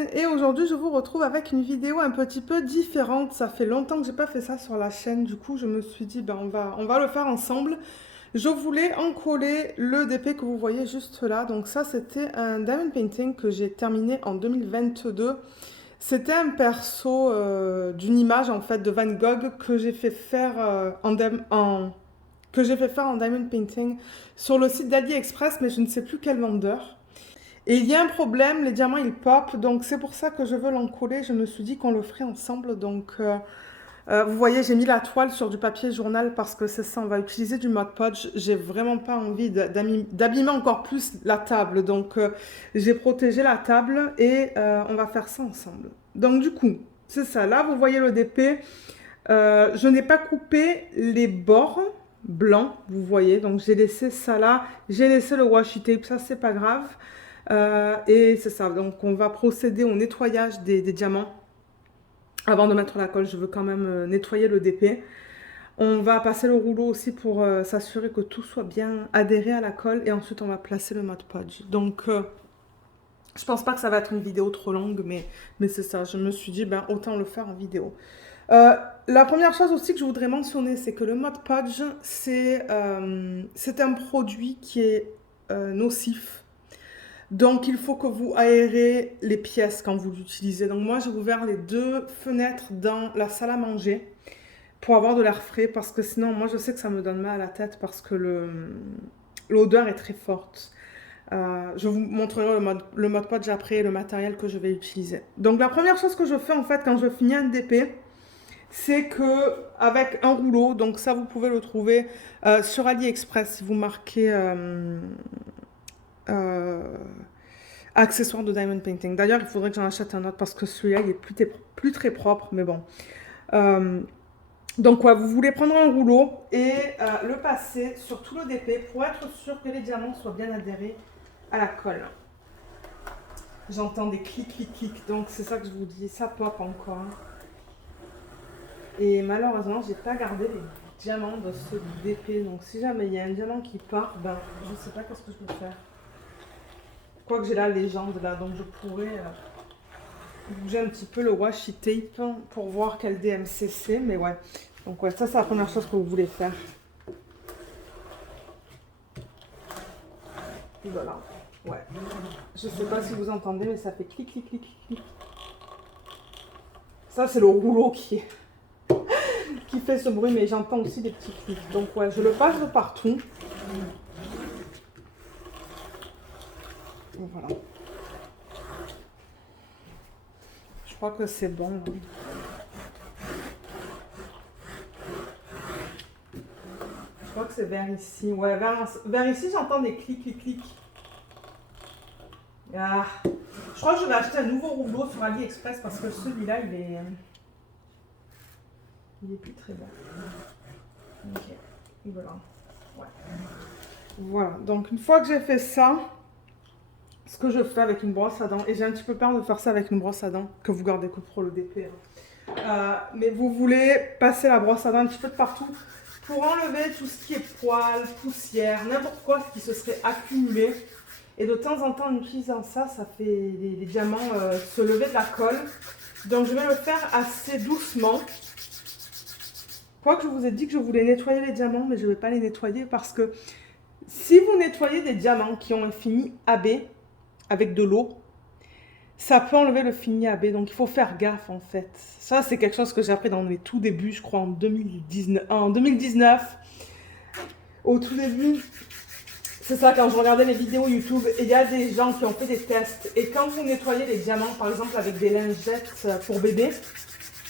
Hélène et aujourd'hui je vous retrouve avec une vidéo un petit peu différente. Ça fait longtemps que j'ai pas fait ça sur la chaîne, du coup je me suis dit ben on va le faire ensemble. Je voulais encoller le DP que vous voyez juste là. Donc ça c'était un diamond painting que j'ai terminé en 2022. C'était un perso d'une image en fait de Van Gogh que j'ai fait faire que j'ai fait faire en diamond painting sur le site d'AliExpress, mais je ne sais plus quel vendeur. Et il y a un problème, les diamants ils pop, donc c'est pour ça que je veux l'encoller. Je me suis dit qu'on le ferait ensemble. Donc vous voyez, j'ai mis la toile sur du papier journal parce que c'est ça, on va utiliser du Mod Podge. J'ai vraiment pas envie d'abîmer encore plus la table. Donc j'ai protégé la table et on va faire ça ensemble. Donc du coup, c'est ça. Là, vous voyez le DP. Je n'ai pas coupé les bords blancs, vous voyez. Donc j'ai laissé ça là. J'ai laissé le washi tape, ça c'est pas grave. Et c'est ça, donc on va procéder au nettoyage des diamants. Avant de mettre la colle, je veux quand même nettoyer le DP. On va passer le rouleau aussi pour s'assurer que tout soit bien adhéré à la colle. Et ensuite, on va placer le Mod Podge. Donc, je pense pas que ça va être une vidéo trop longue, mais c'est ça. Je me suis dit, ben, autant le faire en vidéo. La première chose aussi que je voudrais mentionner, c'est que le Mod Podge, c'est un produit qui est nocif. Donc, il faut que vous aérez les pièces quand vous l'utilisez. Donc, moi, j'ai ouvert les deux fenêtres dans la salle à manger pour avoir de l'air frais parce que sinon, moi, je sais que ça me donne mal à la tête parce que l'odeur est très forte. Je vous montrerai le mode podge après et le matériel que je vais utiliser. Donc, la première chose que je fais en fait quand je finis un DP, c'est que avec un rouleau, donc ça vous pouvez le trouver sur AliExpress si vous marquez euh, accessoires de diamond painting. D'ailleurs, il faudrait que j'en achète un autre parce que celui-là, il est plus très propre, mais bon. Euh, donc, ouais, vous voulez prendre un rouleau et le passer sur tout le DP pour être sûr que les diamants soient bien adhérés à la colle. J'entends des clics, clics, clics, donc c'est ça que je vous dis, ça pop encore. Et malheureusement, j'ai pas gardé les diamants de ce DP, donc si jamais il y a un diamant qui part, ben je sais pas qu'est-ce que je peux faire. Quoique j'ai la légende là, donc je pourrais bouger un petit peu le washi tape pour voir quel DMC c'est, mais ouais. Donc ouais, ça c'est la première chose que vous voulez faire. Et voilà. Ouais. Je sais pas si vous entendez, mais ça fait clic, clic, clic, clic. Ça c'est le rouleau qui fait ce bruit, mais j'entends aussi des petits clics. Donc ouais, je le passe de partout. Et voilà. Je crois que c'est bon. Je crois que c'est vers ici. Ouais, vers ici, j'entends des clics, clics, clics. Ah. Je crois que je vais acheter un nouveau rouleau sur AliExpress parce que celui-là, il est plus très bon. Ok. Et voilà. Ouais. Voilà. Donc, une fois que j'ai fait ça, ce que je fais avec une brosse à dents, et j'ai un petit peu peur de faire ça avec une brosse à dents, que vous gardez que pour le DP. Mais vous voulez passer la brosse à dents un petit peu de partout pour enlever tout ce qui est poils, poussière, n'importe quoi qui se serait accumulé. Et de temps en temps, en utilisant ça, ça fait les diamants se lever de la colle. Donc je vais le faire assez doucement. Quoique je vous ai dit que je voulais nettoyer les diamants, mais je ne vais pas les nettoyer parce que si vous nettoyez des diamants qui ont un fini AB avec de l'eau, ça peut enlever le fini AB, donc il faut faire gaffe en fait. Ça, c'est quelque chose que j'ai appris dans mes tout débuts, je crois en 2019. Au tout début, c'est ça, quand je regardais les vidéos YouTube, il y a des gens qui ont fait des tests. Et quand vous nettoyez les diamants, par exemple avec des lingettes pour bébé,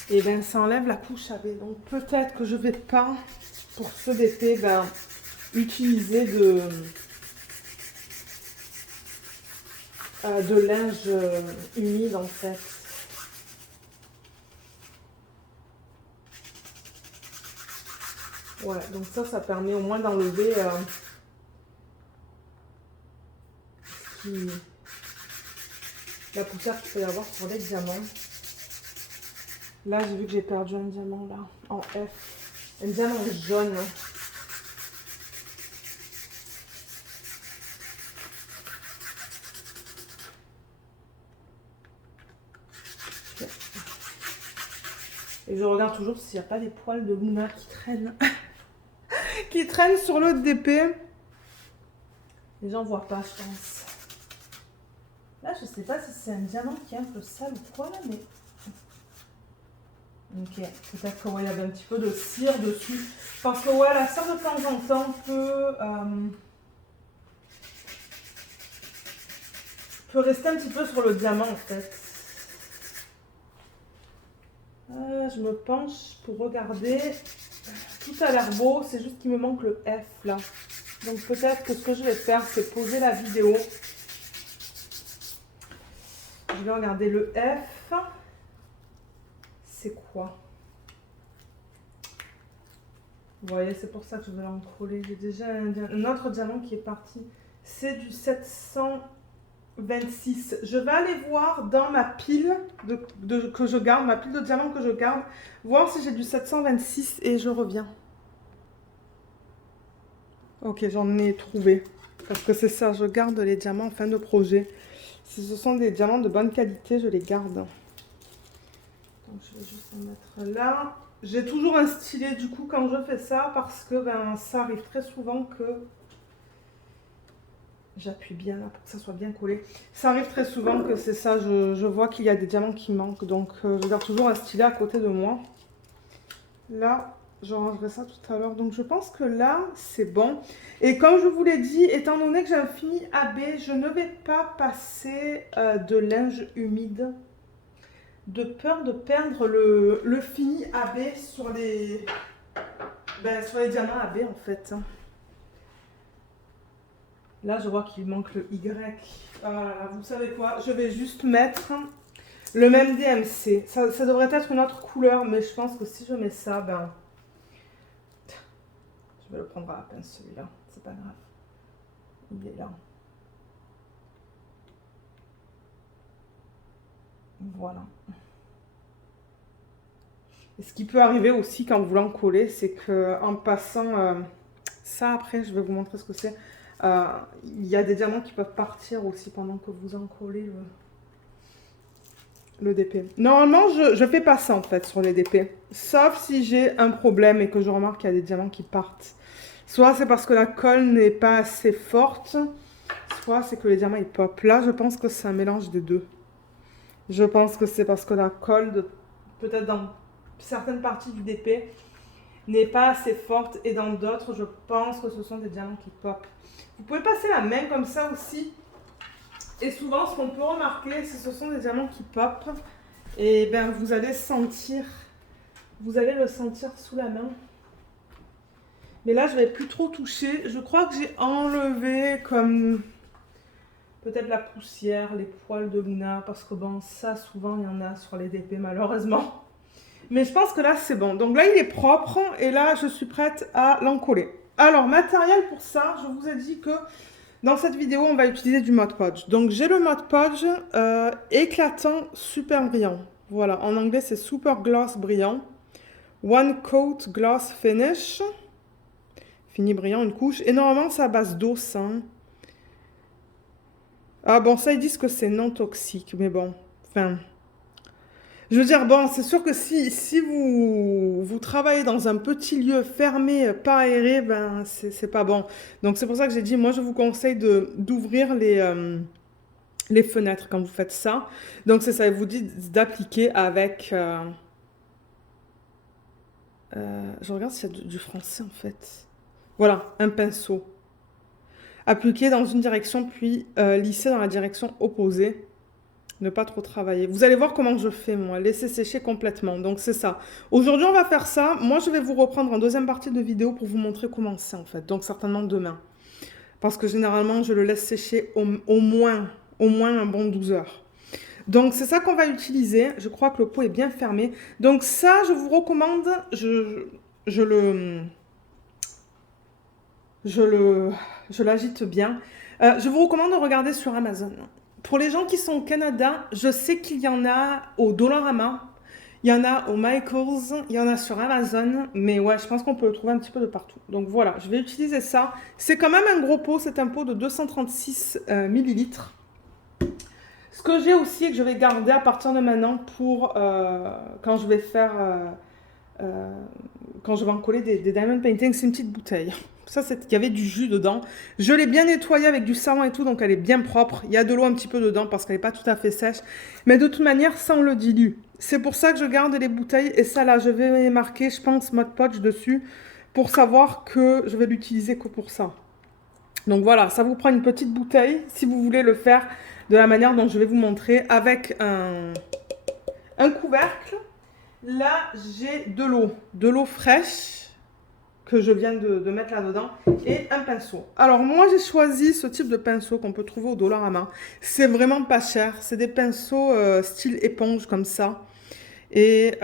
et ben ça enlève la couche AB. Donc peut-être que je vais pas, pour ce DP, ben, utiliser de linge humide en fait. Ouais, donc ça permet au moins d'enlever la poussière qu'il peut y avoir sur les diamants. Là, j'ai vu que j'ai perdu un diamant là, en F. Un diamant jaune. Et je regarde toujours s'il n'y a pas des poils de Luna qui traînent. Qui traînent sur le DP. Les gens ne voient pas, je pense. Là, je ne sais pas si c'est un diamant qui est un peu sale ou quoi, là, mais... Ok, peut-être qu'il y avait un petit peu de cire dessus. Parce que, ouais, la cire de temps en temps peut rester un petit peu sur le diamant, en fait. Je me penche pour regarder. Tout a l'air beau, c'est juste qu'il me manque le F, là. Donc, peut-être que ce que je vais faire, c'est poser la vidéo. Je vais regarder le F. C'est quoi? Vous voyez, c'est pour ça que je vais en coller. J'ai déjà un autre diamant qui est parti. C'est du 726. Je vais aller voir dans ma pile que je garde, ma pile de diamants que je garde, voir si j'ai du 726 et je reviens. Ok, j'en ai trouvé. Parce que c'est ça, je garde les diamants en fin de projet. Si ce sont des diamants de bonne qualité, je les garde. Donc je vais juste en mettre là. J'ai toujours un stylet du coup quand je fais ça parce que ben, ça arrive très souvent que... J'appuie bien là pour que ça soit bien collé. Ça arrive très souvent que c'est ça, je vois qu'il y a des diamants qui manquent. Donc je garde toujours un stylet à côté de moi. Là, je rangerai ça tout à l'heure. Donc je pense que là, c'est bon. Et comme je vous l'ai dit, étant donné que j'ai un fini AB, je ne vais pas passer de linge humide. De peur de perdre le fini AB sur les diamants AB en fait. Là, je vois qu'il manque le Y. Vous savez quoi? Je vais juste mettre le même DMC. Ça devrait être une autre couleur, mais je pense que si je mets ça, ben... Je vais le prendre à la pince celui-là. C'est pas grave. Il est là. Voilà. Et ce qui peut arriver aussi quand vous voulez en coller, c'est qu'en passant... ça, après, je vais vous montrer ce que c'est. Il y a des diamants qui peuvent partir aussi pendant que vous en collez le DP. Normalement, je fais pas ça en fait sur les DP. Sauf si j'ai un problème et que je remarque qu'il y a des diamants qui partent. Soit c'est parce que la colle n'est pas assez forte, soit c'est que les diamants ils pop. Là, je pense que c'est un mélange des deux. Je pense que c'est parce que la colle, peut-être dans certaines parties du DP, n'est pas assez forte et dans d'autres, je pense que ce sont des diamants qui pop. Vous pouvez passer la main comme ça aussi. Et souvent, ce qu'on peut remarquer, c'est que ce sont des diamants qui pop. Et ben, vous allez le sentir sous la main. Mais là, je vais plus trop toucher. Je crois que j'ai enlevé comme peut-être la poussière, les poils de Luna. Parce que bon, ça, souvent, il y en a sur les DP, malheureusement. Mais je pense que là, c'est bon. Donc là, il est propre. Et là, je suis prête à l'encoller. Alors, matériel pour ça, je vous ai dit que dans cette vidéo, on va utiliser du Mod Podge. Donc, j'ai le Mod Podge éclatant super brillant. Voilà, en anglais, c'est Super Gloss Brillant. One Coat Gloss Finish. Fini brillant, une couche. Et normalement, c'est à base d'eau, ça. Ah bon, ça, ils disent que c'est non toxique. Mais bon, enfin... Je veux dire, bon, c'est sûr que si vous travaillez dans un petit lieu fermé, pas aéré, ben, c'est pas bon. Donc, c'est pour ça que j'ai dit, moi, je vous conseille d'ouvrir les fenêtres quand vous faites ça. Donc, c'est ça, il vous dit d'appliquer avec... je regarde s'il y a du français, en fait. Voilà, un pinceau. Appliquer dans une direction, puis lisser dans la direction opposée. Ne pas trop travailler. Vous allez voir comment je fais, moi. Laisser sécher complètement. Donc, c'est ça. Aujourd'hui, on va faire ça. Moi, je vais vous reprendre en deuxième partie de vidéo pour vous montrer comment c'est, en fait. Donc, certainement demain. Parce que généralement, je le laisse sécher au moins un bon 12 heures. Donc, c'est ça qu'on va utiliser. Je crois que le pot est bien fermé. Donc, ça, je vous recommande... Je l'agite bien. Je vous recommande de regarder sur Amazon. Pour les gens qui sont au Canada, je sais qu'il y en a au Dollarama, il y en a au Michaels, il y en a sur Amazon, mais ouais, je pense qu'on peut le trouver un petit peu de partout. Donc voilà, je vais utiliser ça. C'est quand même un gros pot, c'est un pot de 236 millilitres. Ce que j'ai aussi et que je vais garder à partir de maintenant pour quand je vais faire euh, quand je vais en coller des diamond painting. C'est une petite bouteille. Ça, il y avait du jus dedans. Je l'ai bien nettoyée avec du savon et tout, donc elle est bien propre. Il y a de l'eau un petit peu dedans parce qu'elle n'est pas tout à fait sèche. Mais de toute manière, ça, on le dilue. C'est pour ça que je garde les bouteilles. Et ça, là, je vais marquer, je pense, Mod Podge dessus pour savoir que je vais l'utiliser que pour ça. Donc voilà, ça vous prend une petite bouteille si vous voulez le faire de la manière dont je vais vous montrer avec un couvercle. Là, j'ai de l'eau fraîche que je viens de mettre là-dedans et un pinceau. Alors moi, j'ai choisi ce type de pinceau qu'on peut trouver au Dollarama. C'est vraiment pas cher. C'est des pinceaux style éponge comme ça. Et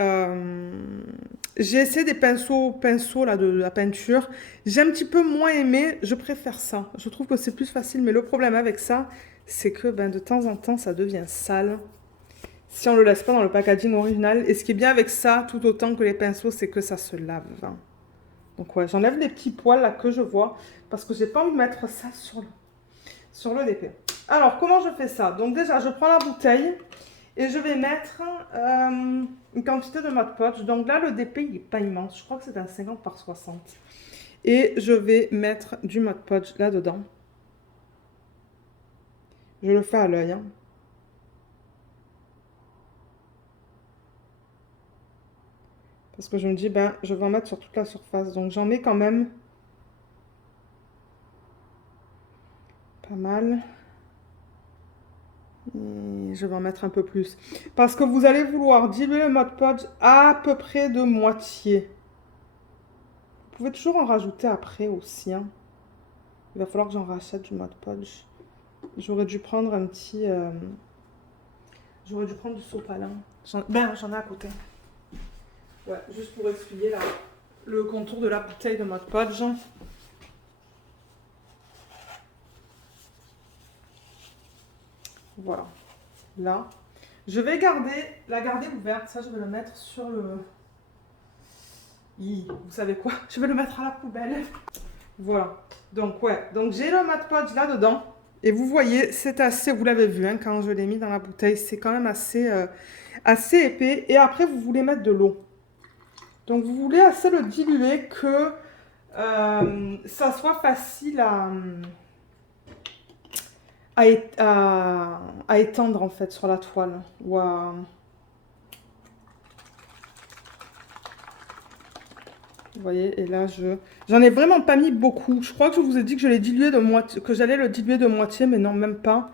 j'ai essayé des pinceaux là, de la peinture. J'ai un petit peu moins aimé. Je préfère ça. Je trouve que c'est plus facile. Mais le problème avec ça, c'est que ben, de temps en temps, ça devient sale si on ne le laisse pas dans le packaging original. Et ce qui est bien avec ça, tout autant que les pinceaux, c'est que ça se lave. Donc ouais, j'enlève les petits poils là que je vois parce que j'ai pas envie de mettre ça sur le DP. Alors, comment je fais ça? Donc déjà, je prends la bouteille et je vais mettre une quantité de Mod Podge. Donc là, le DP, il n'est pas immense. Je crois que c'est un 50 par 60. Et je vais mettre du Mod Podge là-dedans. Je le fais à l'œil, hein. Parce que je me dis, ben, je vais en mettre sur toute la surface. Donc j'en mets quand même pas mal. Et je vais en mettre un peu plus. Parce que vous allez vouloir diluer le Mod Podge à peu près de moitié. Vous pouvez toujours en rajouter après aussi, hein. Il va falloir que j'en rachète du Mod Podge. J'aurais dû prendre un petit... J'aurais dû prendre du sopalin. J'en ai à côté. Ouais, juste pour essuyer là, le contour de la bouteille de Mod Podge. Voilà. Là. Je vais la garder ouverte. Ça, je vais le mettre sur le... Vous savez quoi? Je vais le mettre à la poubelle. Voilà. Donc, ouais. Donc, j'ai le Mod Podge là-dedans. Et vous voyez, c'est assez... Vous l'avez vu, hein, quand je l'ai mis dans la bouteille. C'est quand même assez, assez épais. Et après, vous voulez mettre de l'eau. Donc, vous voulez assez le diluer que ça soit facile à étendre, en fait, sur la toile. Ou à... Vous voyez, et là, j'en ai vraiment pas mis beaucoup. Je crois que je vous ai dit que je l'ai dilué de moitié, que j'allais le diluer de moitié, mais non, même pas.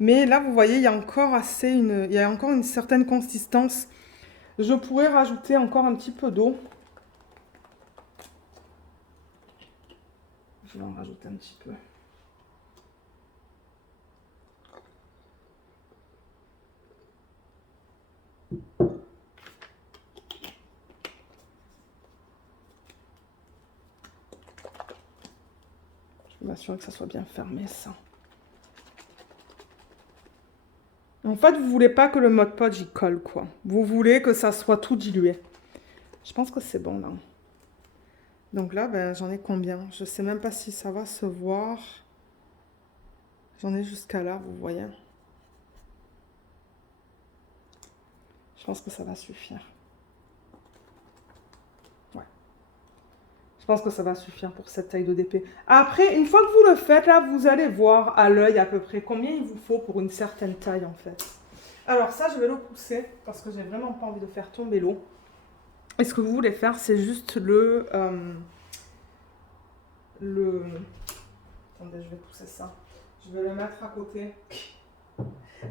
Mais là, vous voyez, il y a encore il y a encore une certaine consistance. Je pourrais rajouter encore un petit peu d'eau. Je vais en rajouter un petit peu. Je vais m'assurer que ça soit bien fermé, ça. En fait, vous voulez pas que le Mod Podge y colle, quoi. Vous voulez que ça soit tout dilué. Je pense que c'est bon, là. Donc là, ben, j'en ai combien? Je sais même pas si ça va se voir. J'en ai jusqu'à là, vous voyez. Je pense que ça va suffire. Ouais. Je pense que ça va suffire pour cette taille de DP. Après, une fois que vous le faites, là, vous allez voir à l'œil à peu près combien il vous faut pour une certaine taille, en fait. Alors ça, je vais le pousser parce que j'ai vraiment pas envie de faire tomber l'eau. Et ce que vous voulez faire, c'est juste Attendez, je vais pousser ça. Je vais le mettre à côté.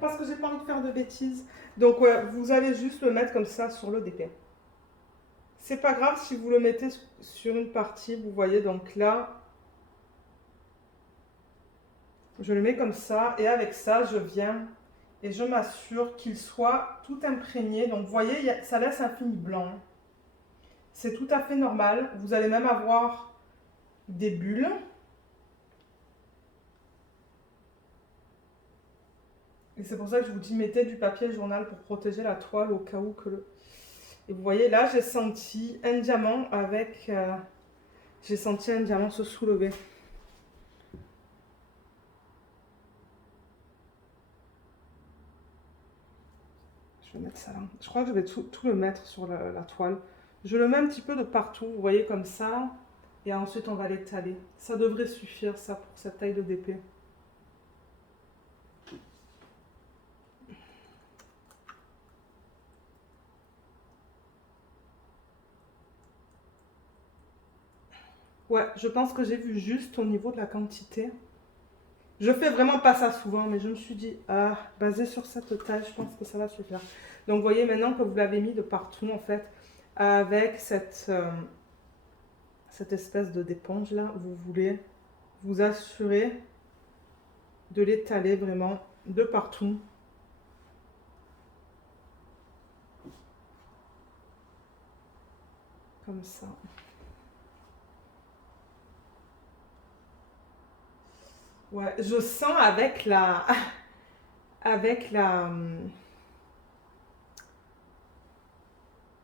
Parce que j'ai pas envie de faire de bêtises. Donc, ouais, vous allez juste le mettre comme ça sur le DP. C'est pas grave si vous le mettez sur une partie, vous voyez. Donc là, je le mets comme ça. Et avec ça, je viens et je m'assure qu'il soit tout imprégné. Donc, vous voyez, ça laisse un film blanc. C'est tout à fait normal. Vous allez même avoir des bulles. Et c'est pour ça que je vous dis, mettez du papier journal pour protéger la toile au cas où que le... Et vous voyez, là, j'ai senti un diamant avec... j'ai senti un diamant se soulever. Je vais mettre ça là. Je crois que je vais tout le mettre sur la toile. Je le mets un petit peu de partout, vous voyez, comme ça. Et ensuite, on va l'étaler. Ça devrait suffire, ça, pour cette taille de DP. Ouais, je pense que j'ai vu juste au niveau de la quantité. Je fais vraiment pas ça souvent, mais je me suis dit, ah, basé sur cette taille, je pense que ça va suffire. Donc, vous voyez, maintenant que vous l'avez mis de partout, en fait, avec cette espèce d'éponge là, vous voulez vous assurer de l'étaler vraiment de partout. Comme ça. Ouais, je sens avec la... avec la...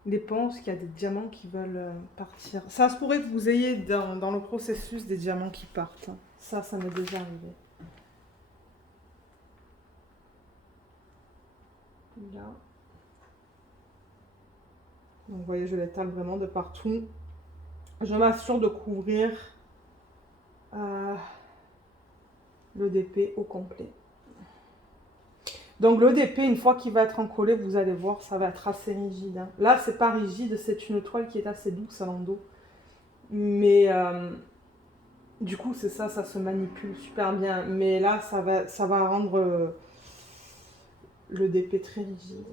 l'éponge qu'il y a des diamants qui veulent partir. Ça se pourrait que vous ayez dans le processus des diamants qui partent. Ça m'est déjà arrivé. Là. Donc vous voyez, je l'étale vraiment de partout. Je m'assure de couvrir le DP au complet. Donc le DP, une fois qu'il va être encollé, vous allez voir, ça va être assez rigide. Hein. Là, c'est pas rigide, c'est une toile qui est assez douce à l'endos. Mais du coup, c'est ça, ça se manipule super bien. Mais là, ça va rendre le DP très rigide.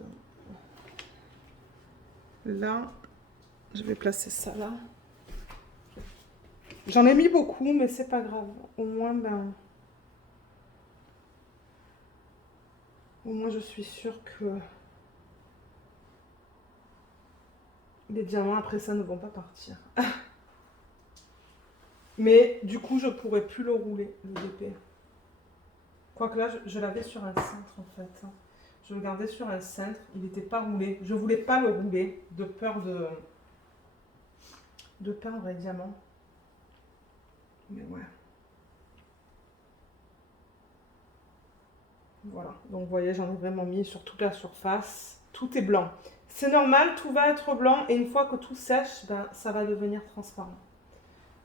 Là, je vais placer ça là. J'en ai mis beaucoup, mais c'est pas grave. Au moins, je suis sûre que les diamants après ça ne vont pas partir. Mais du coup, je pourrais plus le rouler, le DP. Quoique là, je l'avais sur un cintre en fait. Je le gardais sur un cintre, il n'était pas roulé. Je voulais pas le rouler de peur de peindre les diamants. Mais ouais. Voilà, donc vous voyez, j'en ai vraiment mis sur toute la surface. Tout est blanc. C'est normal, tout va être blanc et une fois que tout sèche, ça va devenir transparent.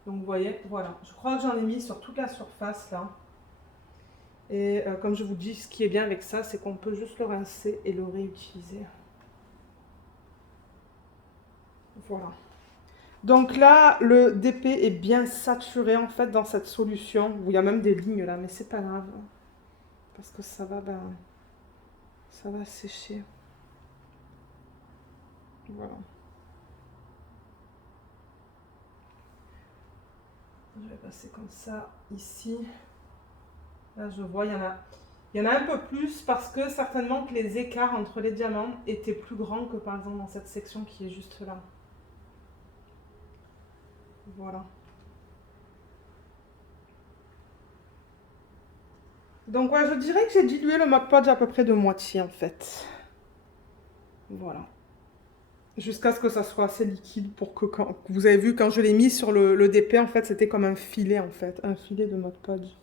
Donc vous voyez, voilà. Je crois que j'en ai mis sur toute la surface là. Et comme je vous dis, ce qui est bien avec ça, c'est qu'on peut juste le rincer et le réutiliser. Voilà. Donc là, le DP est bien saturé en fait dans cette solution. Il y a même des lignes là, mais c'est pas grave. Parce que ça va sécher. Voilà. Je vais passer comme ça ici. Là, je vois, il y en a un peu plus parce que certainement que les écarts entre les diamants étaient plus grands que par exemple dans cette section qui est juste là. Voilà. Donc ouais, je dirais que j'ai dilué le Mod Podge à peu près de moitié en fait. Voilà. Jusqu'à ce que ça soit assez liquide pour que quand vous avez vu quand je l'ai mis sur le DP en fait c'était comme un filet en fait, un filet de Mod Podge.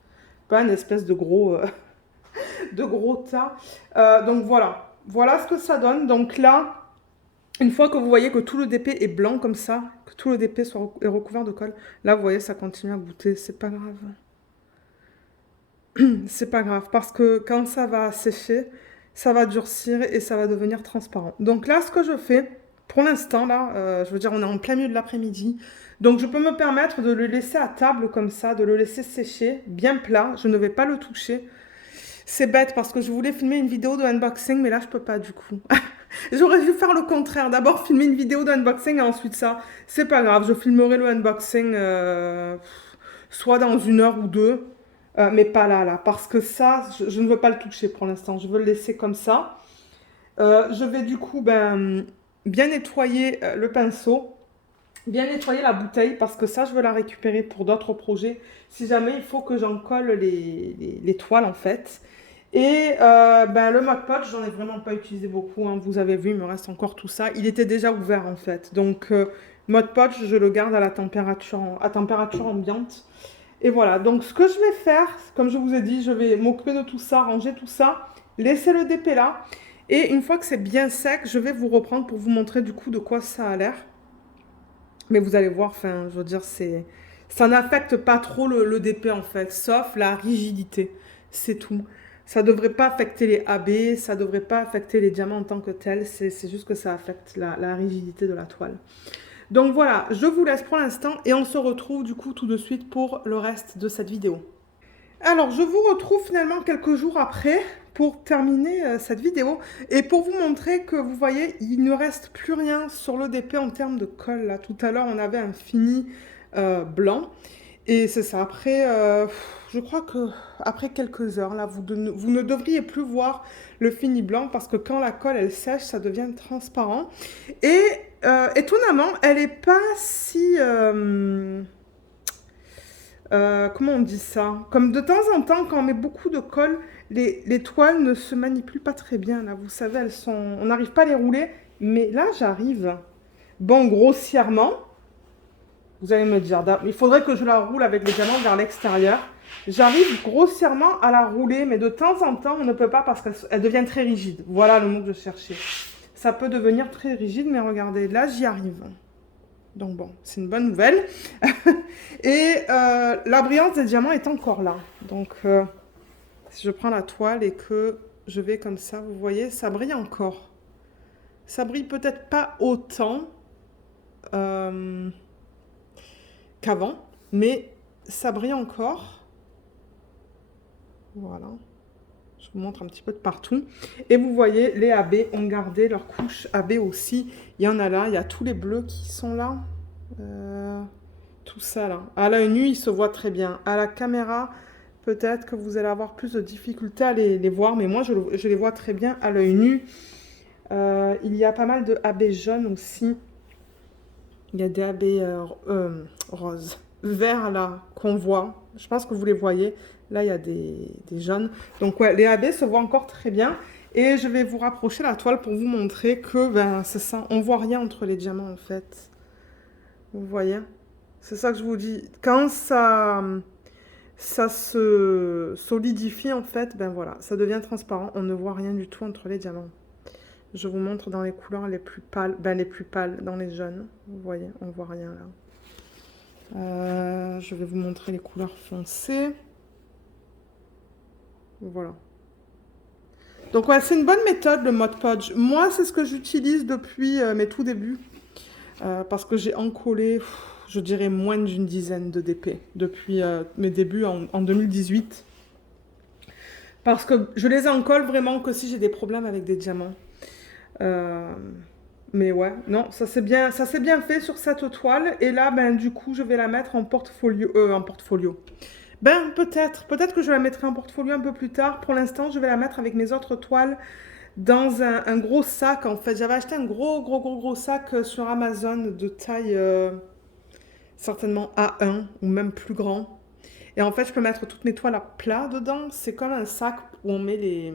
Pas une espèce de gros tas. Donc voilà, voilà ce que ça donne. Donc là, une fois que vous voyez que tout le DP est blanc comme ça, que tout le DP est recouvert de colle, là vous voyez ça continue à goûter, c'est pas grave. C'est pas grave parce que quand ça va sécher, ça va durcir et ça va devenir transparent. Donc là, ce que je fais, pour l'instant, là, je veux dire, on est en plein milieu de l'après-midi. Donc je peux me permettre de le laisser à table comme ça, de le laisser sécher, bien plat. Je ne vais pas le toucher. C'est bête parce que je voulais filmer une vidéo de unboxing, mais là, je peux pas du coup. J'aurais dû faire le contraire. D'abord filmer une vidéo d'unboxing et ensuite ça. C'est pas grave, je filmerai le unboxing soit dans 1 heure ou 2. Mais pas là, parce que ça, je ne veux pas le toucher pour l'instant. Je veux le laisser comme ça. Je vais du coup bien nettoyer le pinceau, bien nettoyer la bouteille, parce que ça, je veux la récupérer pour d'autres projets. Si jamais il faut que j'en colle les toiles, en fait. Et le Mod Podge, j'en ai vraiment pas utilisé beaucoup. Hein. Vous avez vu, il me reste encore tout ça. Il était déjà ouvert, en fait. Donc, Mod Podge, je le garde à la température ambiante. Et voilà, donc ce que je vais faire, comme je vous ai dit, je vais m'occuper de tout ça, ranger tout ça, laisser le DP là. Et une fois que c'est bien sec, je vais vous reprendre pour vous montrer du coup de quoi ça a l'air. Mais vous allez voir, enfin, je veux dire, ça n'affecte pas trop le DP en fait, sauf la rigidité. C'est tout. Ça devrait pas affecter les AB, ça devrait pas affecter les diamants en tant que tels. C'est juste que ça affecte la rigidité de la toile. Donc voilà, je vous laisse pour l'instant et on se retrouve du coup tout de suite pour le reste de cette vidéo. Alors, je vous retrouve finalement quelques jours après pour terminer cette vidéo et pour vous montrer que vous voyez, il ne reste plus rien sur le DP en termes de colle. Là, tout à l'heure, on avait un fini blanc et c'est ça. Après, je crois que après quelques heures, là, vous ne devriez plus voir le fini blanc parce que quand la colle elle sèche, ça devient transparent. Et étonnamment, elle n'est pas si comment on dit ça? Comme de temps en temps, quand on met beaucoup de colle, les toiles ne se manipulent pas très bien. Là, vous savez, on n'arrive pas à les rouler. Mais là, j'arrive. Bon, grossièrement, vous allez me dire, il faudrait que je la roule avec les diamants vers l'extérieur. J'arrive grossièrement à la rouler, mais de temps en temps, on ne peut pas parce qu'elle devient très rigide. Voilà le mot que je cherchais. Ça peut devenir très rigide, mais regardez, là, j'y arrive. Donc bon, c'est une bonne nouvelle. Et la brillance des diamants est encore là. Donc si je prends la toile et que je vais comme ça, vous voyez, ça brille encore. Ça brille peut-être pas autant qu'avant, mais ça brille encore. Voilà. Je vous montre un petit peu de partout. Et vous voyez, les AB ont gardé leur couche AB aussi. Il y en a là, il y a tous les bleus qui sont là. Tout ça là. À l'œil nu, il se voit très bien. À la caméra, peut-être que vous allez avoir plus de difficultés à les voir, mais moi, je les vois très bien à l'œil nu. Il y a pas mal de AB jaunes aussi. Il y a des AB roses. Verts là, qu'on voit. Je pense que vous les voyez. Là, il y a des jaunes. Donc, ouais, les AB se voient encore très bien. Et je vais vous rapprocher la toile pour vous montrer que, ben, c'est ça. On voit rien entre les diamants, en fait. Vous voyez? C'est ça que je vous dis. Quand ça se solidifie, en fait, ben voilà, ça devient transparent. On ne voit rien du tout entre les diamants. Je vous montre dans les couleurs les plus pâles, ben les plus pâles, dans les jaunes. Vous voyez, on voit rien là. Je vais vous montrer les couleurs foncées. Voilà. Donc ouais, c'est une bonne méthode le Mod Podge. Moi, c'est ce que j'utilise depuis mes tout débuts. Parce que j'ai encollé, je dirais, moins d'une dizaine de DP depuis mes débuts en 2018. Parce que je les encolle vraiment que si j'ai des problèmes avec des diamants. Mais ouais, non, ça s'est bien fait sur cette toile. Et là, ben, du coup, je vais la mettre en portfolio. Ben, peut-être que je la mettrai en portfolio un peu plus tard. Pour l'instant, je vais la mettre avec mes autres toiles dans un gros sac. En fait, j'avais acheté un gros sac sur Amazon de taille certainement A1 ou même plus grand. Et en fait, je peux mettre toutes mes toiles à plat dedans. C'est comme un sac où on met les...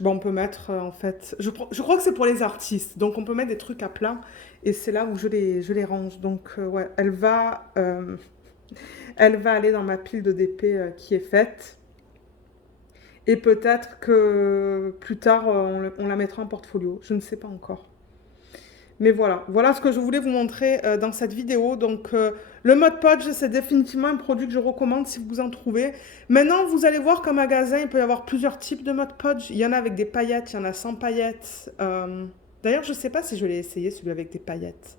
Bon, on peut mettre en fait... Je crois que c'est pour les artistes. Donc, on peut mettre des trucs à plat. Et c'est là où je les range. Donc, ouais, elle va aller dans ma pile de DP qui est faite. Et peut-être que plus tard, on la mettra en portfolio. Je ne sais pas encore. Mais voilà, voilà ce que je voulais vous montrer dans cette vidéo. Donc, le Mod Podge, c'est définitivement un produit que je recommande si vous en trouvez. Maintenant, vous allez voir qu'en magasin, il peut y avoir plusieurs types de Mod Podge. Il y en a avec des paillettes, il y en a sans paillettes. D'ailleurs, je ne sais pas si je l'ai essayé, celui avec des paillettes.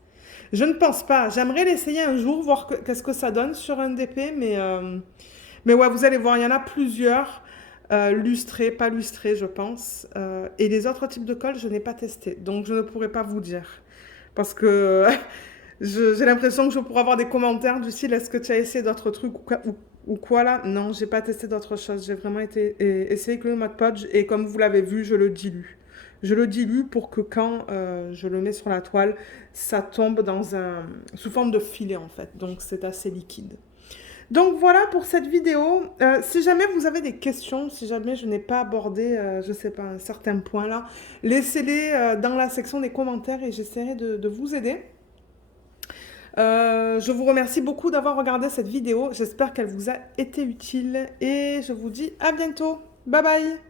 Je ne pense pas. J'aimerais l'essayer un jour, voir qu'est-ce que ça donne sur un DP. Mais ouais, vous allez voir, il y en a plusieurs. Lustrés, pas lustrés, je pense. Et les autres types de colle, je n'ai pas testé. Donc, je ne pourrais pas vous dire. Parce que j'ai l'impression que je pourrais avoir des commentaires du style est-ce que tu as essayé d'autres trucs ou quoi là? Non, j'ai pas testé d'autres choses. J'ai vraiment essayé que le Mod Podge et comme vous l'avez vu, je le dilue. Je le dilue pour que quand je le mets sur la toile, ça tombe sous forme de filet en fait. Donc c'est assez liquide. Donc voilà pour cette vidéo. Si jamais vous avez des questions, si jamais je n'ai pas abordé, je sais pas, un certain point là, laissez-les dans la section des commentaires et j'essaierai de vous aider. Je vous remercie beaucoup d'avoir regardé cette vidéo. J'espère qu'elle vous a été utile et je vous dis à bientôt. Bye bye!